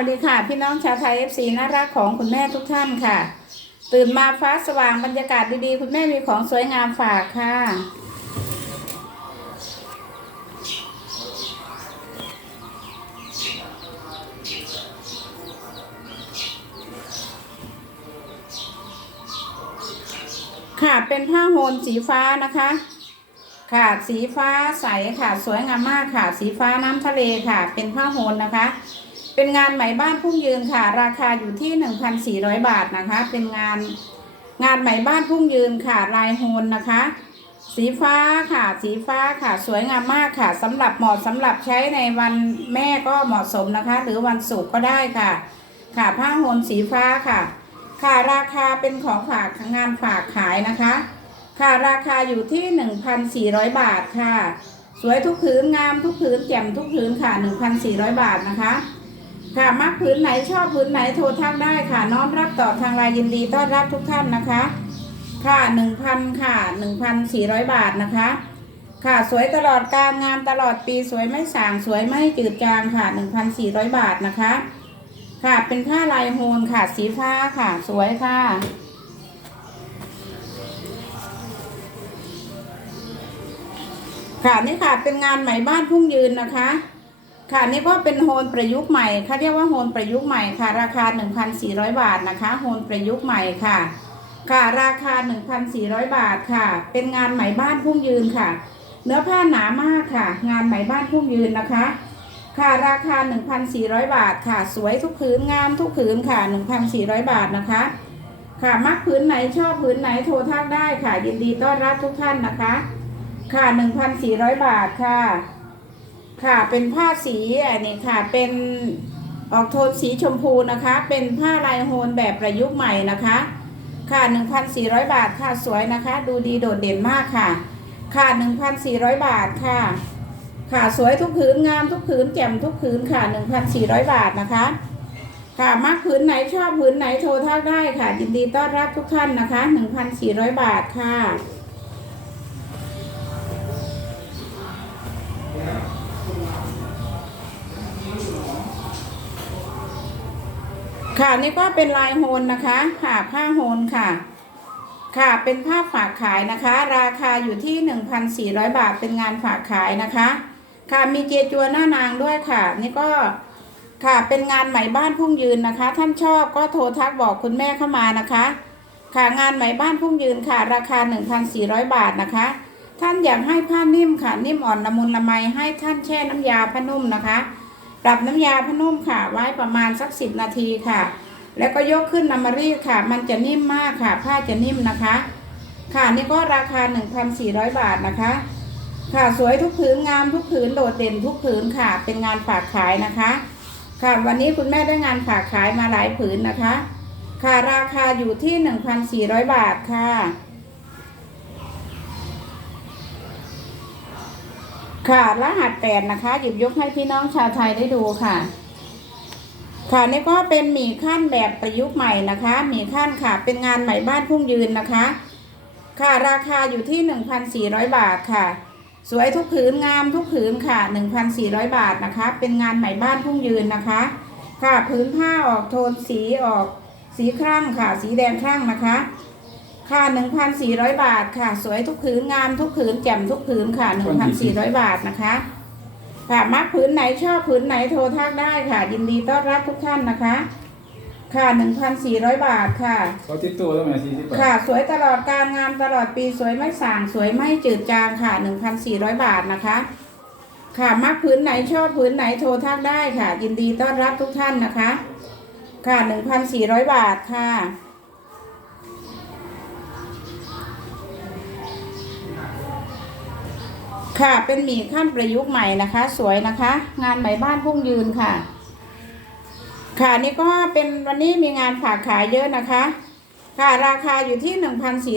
วัสดีค่ะ พี่น้องชาวไทยเอฟซีน่ารักของคุณแม่ทุกท่านค่ะ ตื่นมาฟ้าสว่างบรรยากาศดีๆ คุณแม่มีของสวยงามฝากค่ะ ค่ะเป็นผ้าโฮลสีฟ้านะคะ ค่ะสีฟ้าใสค่ะสวยงามมากค่ะ สีฟ้าน้ำทะเลค่ะ เป็นผ้าโฮลนะคะ เป็นงานไหมบ้านพุ่งยืนค่ะ ราคาอยู่ที่ 1,400 บาทนะคะ เป็นงานงานไหมบ้านพุ่งยืนค่ะลายโฮลนะคะ สีฟ้าค่ะ สีฟ้าค่ะ สวยงามมากค่ะสำหรับเหมาะสำหรับใช้ในวันแม่ก็เหมาะสมนะคะ หรือวันศุกร์ก็ได้ค่ะ ค่ะผ้าโฮลสีฟ้าค่ะ ค่ะราคาเป็นของฝากงานฝากขายนะคะ ค่ะราคาอยู่ที่ 1,400 บาทค่ะ สวยทุกผืนงามทุกผืนแจ่มทุกผืนค่ะ 1,400 บาทนะคะ ค่ะมักผืนไหนชอบผืนไหนโทรทักได้ค่ะ น้อมรับตอบทางไลน์ยินดีต้อนรับทุกท่านนะคะ ค่ะ1,000ค่ะ1,400บาทนะคะ ค่ะสวยตลอดการงามตลอดปีสวยไม่สางสวยไม่จืดจางค่ะ1,400บาทนะคะ ค่ะเป็นผ้าลายโฮลค่ะสีฟ้าค่ะสวยค่ะค่ะนี่ค่ะเป็นงานไหมบ้านพุ่งยืนนะคะ ค่ะนี่ก็เป็นโฮลประยุกต์ใหม่เขาเรียกว่าโฮลประยุกต์ใหม่ค่ะ ราคา 1,400 บาทนะคะโฮลประยุกต์ใหม่ค่ะ ค่ะราคา 1,400 บาทค่ะ เป็นงานไหมบ้านพุ่งยืนค่ะ เนื้อผ้าหนามากค่ะ งานไหมบ้านพุ่งยืนนะคะ ค่ะราคา 1,400 บาทค่ะ สวยทุกผืนงามทุกผืนค่ะ 1,400 บาทนะคะ ค่ะมักผืนไหนชอบผืนไหนโทรทักได้ค่ะ ยินดีต้อนรับทุกท่านนะคะ ค่ะ 1,400 บาทค่ะ ค่ะเป็นผ้าสีอันนี้ค่ะเป็นออกโทนสีชมพูนะคะ เป็นผ้าลายโฮลแบบประยุกต์ใหม่นะคะ ค่ะ 1,400 บาทค่ะสวยนะคะ ดูดีโดดเด่นมากค่ะ ค่ะ 1,400 บาทค่ะ ค่ะสวยทุกผืนงามทุกผืนแจ่มทุกผืนค่ะ 1,400 บาทนะคะ ค่ะมักผืนไหนชอบผืนไหนโทรทักได้ค่ะยินดีต้อนรับทุกท่านนะคะ 1,400 บาทค่ะ ค่ะนี่ก็เป็นลายโฮลนะคะค่ะผ้าโฮลค่ะ ค่ะเป็นผ้าฝากขายนะคะ ราคาอยู่ที่ 1,400 บาทเป็นงานฝากขายนะคะ ค่ะมีเจจัวหน้านางด้วยค่ะ นี่ก็ค่ะเป็นงานไหมบ้านพุ่งยืนนะคะ ท่านชอบก็โทรทักบอกคุณแม่เข้ามานะคะ ค่ะงานไหมบ้านพุ่งยืนค่ะ ราคา 1,400 บาทนะคะ ท่านอยากให้ผ้านิ่มค่ะ นิ่มอ่อนละมุนละไมให้ท่านแช่น้ำยาผ้านุ่มนะคะ ปรับน้ำยาผ้านุ่มค่ะ ไว้ประมาณสักสิบนาทีค่ะ แล้วก็ยกขึ้นนำมารีดค่ะ มันจะนิ่มมากค่ะ ผ้าจะนิ่มนะคะ ค่ะนี่ก็ราคา 1,400 บาทนะคะ ค่ะสวยทุกผืนงามทุกผืนโดดเด่นทุกผืนค่ะ เป็นงานฝากขายนะคะ ค่ะวันนี้คุณแม่ได้งานฝากขายมาหลายผืนนะคะ ค่ะราคาอยู่ที่ 1,400 บาทค่ะ ค่ะ รหัสแปดนะคะ หยิบยกให้พี่น้องชาวไทยได้ดูค่ะ ค่ะนี่ก็เป็นหมี่ขั้นแบบประยุกต์ใหม่นะคะหมี่ขั้นค่ะ เป็นงานไหมบ้านพุ่งยืนนะคะ ค่ะราคาอยู่ที่1,400บาทค่ะ สวยทุกผืนงามทุกผืนค่ะ1,400บาทนะคะ เป็นงานไหมบ้านพุ่งยืนนะคะ ค่ะผืนผ้าออกโทนสีออกสีครั่งค่ะ สีแดงครั่งนะคะ ค่ะ 1,400 บาทค่ะ สวยทุกผืนงามทุกผืนแจ่มทุกผืนค่ะ 1,400 บาทนะคะ ค่ะมักผืนไหนชอบผืนไหนโทรทักได้ค่ะ ยินดีต้อนรับทุกท่านนะคะ ค่ะ 1,400 บาทค่ะ เขาติดตัวแล้วไหมสี่สิบบาทค่ะ สวยตลอดการงามตลอดปีสวยไม่ส่างสวยไม่จืดจางค่ะ 1,400 บาทนะคะ ค่ะมักผืนไหนชอบผืนไหนโทรทักได้ค่ะ ยินดีต้อนรับทุกท่านนะคะ ค่ะ 1,400 บาทค่ะ ค่ะเป็นหมี่ขั้นประยุกต์ใหม่นะคะ สวยนะคะ งานไหมบ้านพุ่งยืนค่ะ ค่ะนี่ก็เป็นวันนี้มีงานฝากขายเยอะนะคะ ค่ะราคาอยู่ที่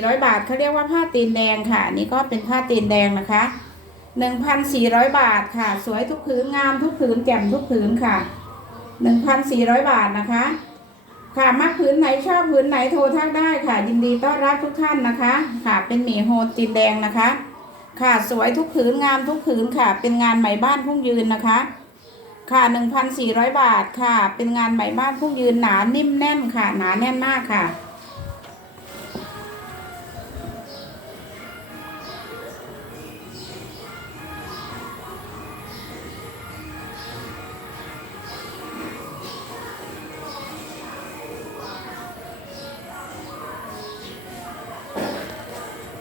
1,400บาทเขาเรียกว่าผ้าตีนแดงค่ะ นี่ก็เป็นผ้าตีนแดงนะคะ1,400บาทค่ะ สวยทุกผืนงามทุกผืนแจ่มทุกผืนค่ะ1,400บาทนะคะ ค่ะมักผืนไหนชอบผืนไหนโทรทักได้ค่ะ ยินดีต้อนรับทุกท่านนะคะ ค่ะเป็นหมี่โฮตีนแดงนะคะ ค่ะสวยทุกผืนงามทุกผืนค่ะ เป็นงานไหมบ้านพุ่งยืนนะคะ ค่ะหนึ่งพันสี่ร้อยบาทค่ะ เป็นงานไหมบ้านพุ่งยืนหนานิ่มแน่นค่ะ หนาแน่นมากค่ะ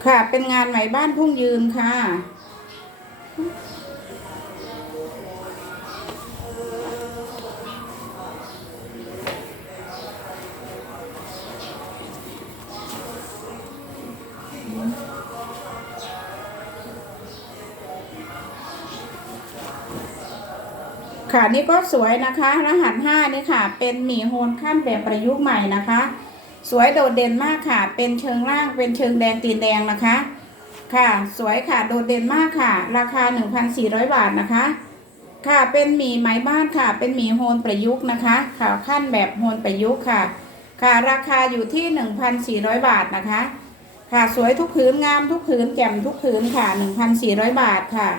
ค่ะ เป็นงานไหมบ้านพุ่งยืนค่ะ ค่ะนี่ก็สวยนะคะ รหัสห้านี่ค่ะ เป็นหมี่โฮนขั้นแบบประยุกต์ใหม่นะคะ สวยโดดเด่นมากค่ะ เป็นเชิงล่างเป็นเชิงแดงตีนแดงนะคะ ค่ะ สวยค่ะโดดเด่นมากค่ะ ราคา 1,400 บาทนะคะ ค่ะเป็นหมี่ไม้บ้านค่ะ เป็นหมี่โฮนประยุกต์นะคะ ค่ะขั้นแบบโฮนประยุกต์ค่ะ ค่ะราคาอยู่ที่ 1,400 บาทนะคะ ค่ะสวยทุกผืนงามทุกผืนแจ่มทุกผืนค่ะ 1,400 บาทค่ะ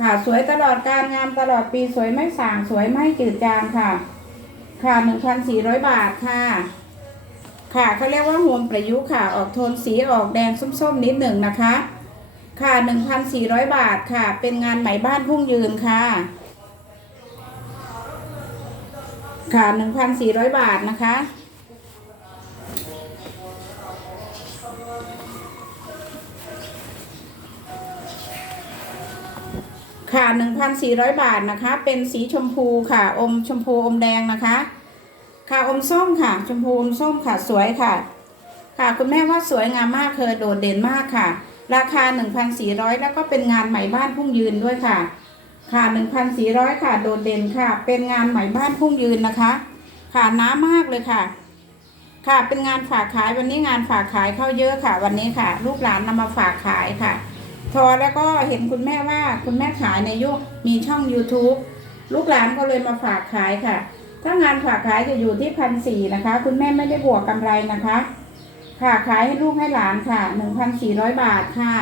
ค่ะสวยตลอดการงามตลอดปีสวยไม่สางสวยไม่จืดจางค่ะ ค่ะ 1,400 บาทค่ะ ค่ะเขาเรียกว่าโฮมประยุกต์ค่ะ ออกโทนสีออกแดงส้มๆนิดหนึ่งนะคะ ค่ะ 1,400 บาทค่ะ เป็นงานไหมบ้านพุ่งยืนค่ะ ค่ะ 1,400 บาทนะคะ ค่ะ 1,400 บาทนะคะ เป็นสีชมพูค่ะ อมชมพูอมแดงนะคะ ค่ะอมส้มค่ะ ชมพูอมส้มค่ะสวยค่ะ ค่ะคุณแม่ว่าสวยงามมากเคยโดดเด่นมากค่ะ ราคา 1,400 แล้วก็เป็นงานไหมบ้านพุ่งยืนด้วยค่ะ ค่ะ 1,400 ค่ะ โดดเด่นค่ะ เป็นงานไหมบ้านพุ่งยืนนะคะ ค่ะน้ามากเลยค่ะ ค่ะเป็นงานฝากขายวันนี้งานฝากขายเข้าเยอะค่ะ วันนี้ค่ะลูกหลานนำมาฝากขายค่ะ ทอแล้วก็เห็นคุณแม่ว่าคุณแม่ขายในยุคมีช่อง YouTube ลูกหลานก็เลยมาฝากขายค่ะ ถ้างานฝากขายจะอยู่ที่พันสี่นะคะ คุณแม่ไม่ได้บวกกำไรนะคะ ค่ะขายให้ลูกให้หลานค่ะหนึ่งพันสี่ร้อยบาทค่ะ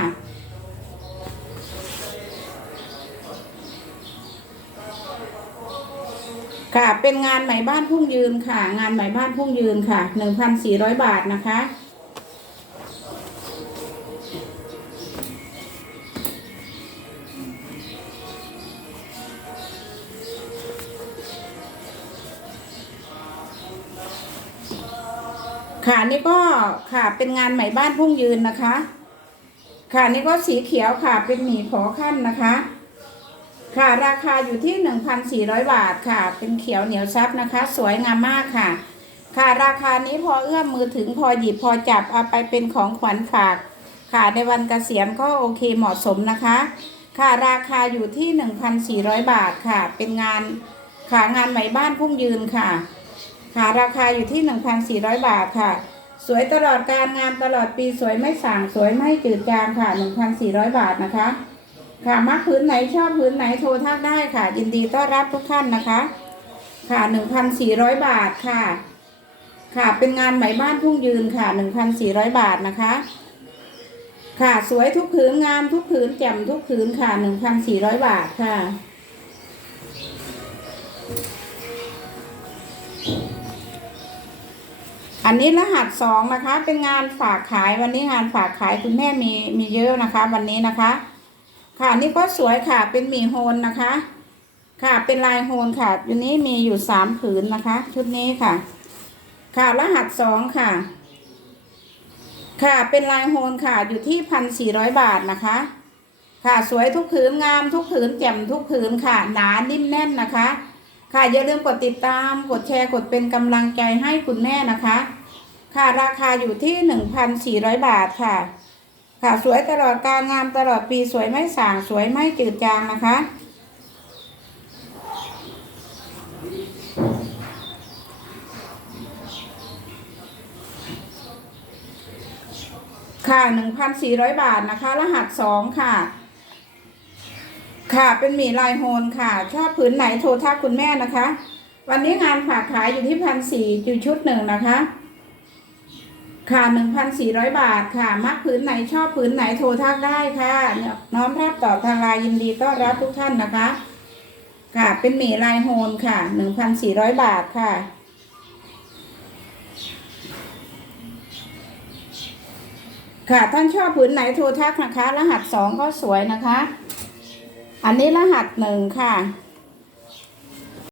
ค่ะเป็นงานไหมบ้านพุ่งยืนค่ะ งานไหมบ้านพุ่งยืนค่ะหนึ่งพันสี่ร้อยบาทนะคะ ค่ะนี่ก็ค่ะเป็นงานไหมบ้านพุ่งยืนนะคะ ค่ะนี่ก็สีเขียวค่ะเป็นหมีขอขั้นนะคะ ค่ะราคาอยู่ที่1,400บาทค่ะ เป็นเขียวเหนียวซับนะคะ สวยงามมากค่ะ ค่ะราคานี้พอเอื้อมมือถึงพอหยิบพอจับเอาไปเป็นของขวัญฝาก ค่ะในวันเกษียณก็โอเคเหมาะสมนะคะ ค่ะราคาอยู่ที่1,400บาทค่ะ เป็นงานค่ะงานไหมบ้านพุ่งยืนค่ะ ค่ะราคาอยู่ที่ 1,400 บาทค่ะ สวยตลอดการงานตลอดปีสวยไม่ส่างสวยไม่จืดจางค่ะ 1,400 บาทนะคะ ค่ะมักพื้นไหนชอบพื้นไหนโทรทักได้ค่ะ ยินดีต้อนรับทุกท่านนะคะ ค่ะ 1,400 บาทค่ะ ค่ะเป็นงานไหมบ้านพุ่งยืนค่ะ 1,400 บาทนะคะ ค่ะสวยทุกผืนงามทุกผืนแจ่มทุกผืนค่ะ 1,400 บาทค่ะ อันนี้รหัสสองนะคะ เป็นงานฝากขายวันนี้งานฝากขายคุณแม่มีมีเยอะนะคะ วันนี้นะคะ ค่ะนี่ก็สวยค่ะ เป็นหมี่โฮนนะคะ ค่ะ เป็นลายโฮนค่ะอยู่นี้มีอยู่สามผืนนะคะ ชุดนี้ค่ะ ค่ะรหัสสองค่ะ ค่ะเป็นลายโฮนค่ะอยู่ที่พันสี่ร้อยบาทนะคะ ค่ะสวยทุกผืนงามทุกผืนแจ่มทุกผืนค่ะ หนานิ่มแน่นนะคะ ค่ะอย่าลืมกดติดตามกดแชร์กดเป็นกำลังใจให้คุณแม่นะคะ ค่ะราคาอยู่ที่หนึ่งพันสี่ร้อยบาทค่ะ ค่ะสวยตลอดการงามตลอดปีสวยไม่สางสวยไม่จืดจางนะคะค่ะหนึ่งพันสี่ร้อยบาทนะคะ รหัสสองค่ะ ค่ะเป็นหมี่ลายโฮนค่ะชอบผืนไหนโทรทักคุณแม่นะคะ วันนี้งานฝากขายอยู่ที่พันสี่จุดชุดหนึ่งนะคะ ค่ะหนึ่งพันสี่ร้อยบาทค่ะ มักผืนไหนชอบผืนไหนโทรทักได้ค่ะน้อมรับตอบทางไลน์ยินดีต้อนรับทุกท่านนะคะ ค่ะเป็นหมี่ลายโฮนค่ะหนึ่งพันสี่ร้อยบาทค่ะค่ะท่านชอบผืนไหนโทรทักนะคะ รหัสสองก็สวยนะคะ อันนี้รหัสหนึ่งค่ะ